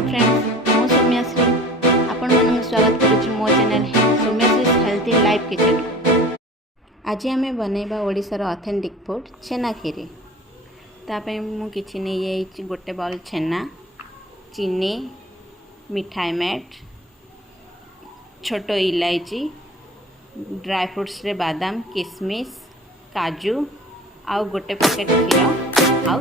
Hello friends, मु सौम्याश्री आपण मन स्वागत करुच्ची मो चैनल सौम्याश्री हेल्थी लाइफ किचन को। आज आम बनैबा ओडिशार ऑथेंटिक फूड छेना खीरी। तापे मु किछि नै जाइछि गोटे बाउल छेना, चीनी, मिठाई मैट, छोटो इलायची, ड्राई फ्रूट्स रे बादाम, किशमिश, काजू आउ गोटे पैकेट क्षीर आउ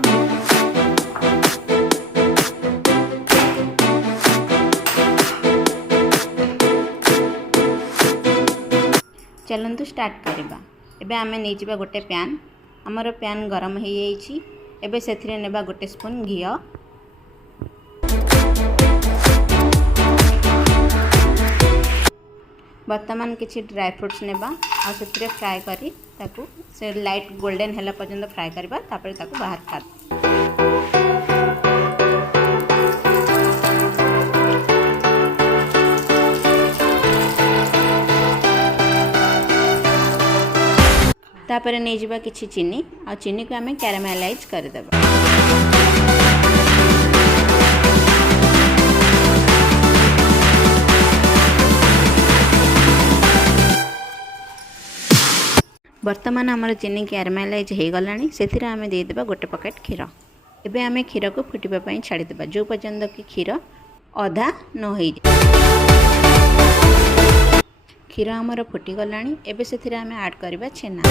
चलतु स्टार्ट करवा। एबे आमे नहीं जावा गोटे पैन। आमर पैन गरम हो जाइछि। एबे सेथिरे नेबा गोटे स्पून घी, वर्तमान किछि ड्राई फ्रूट्स नेबा आ सेथिरे फ्राई करी ताकू से लाइट गोल्डन हैला पर्यंत फ्राई करबा। तापर ताकू बाहर काट तापर नहीं जावा किछि चीनी आ चीनी को आमे कैरामेलाइज कर देबा। वर्तमान आमर चीनी कैरामेलाइज हो गलानी। सेथिरे आमे दे देबा गोटे पैकेट क्षीर। एबे आमे क्षीर को फुटिबा पई छाडी देबा जो पर्यंत कि क्षीर अधा न होई क्षीर आमर फुटी गलानी। एबे सेथिरे आमे ऐड करबा छेना।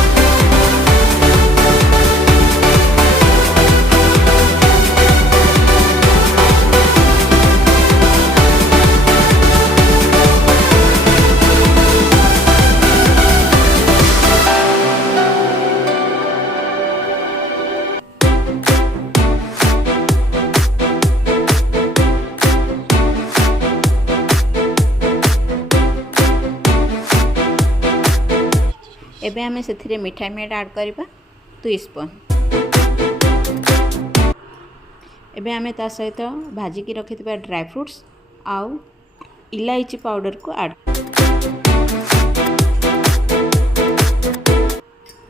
एबे आमे सेथिरे मिठाई मैट ऐड करबा 2 स्पून। एबे आमे ता सहित भाजी की रखितबा ड्राई फ्रूट्स आउ इलायची पाउडर को ऐड।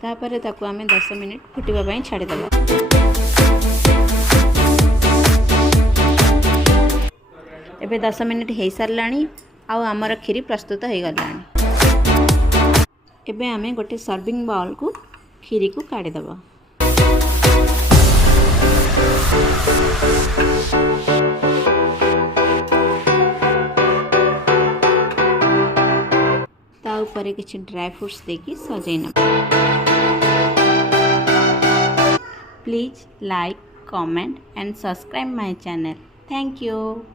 तापर ताकू आमे 10 मिनिट फुटिबा पई छाडी देबा। एबे 10 मिनिट हे सारलाणी आउ हमर खीरी प्रस्तुत हो गलाणी। एबे आमे गोटे सर्विंग बाउल को खीरी को काढ़ी दबा। ता ऊपर किछि ड्राई फ्रूट्स देकी सजेना। Please like, comment and subscribe my channel. Thank you.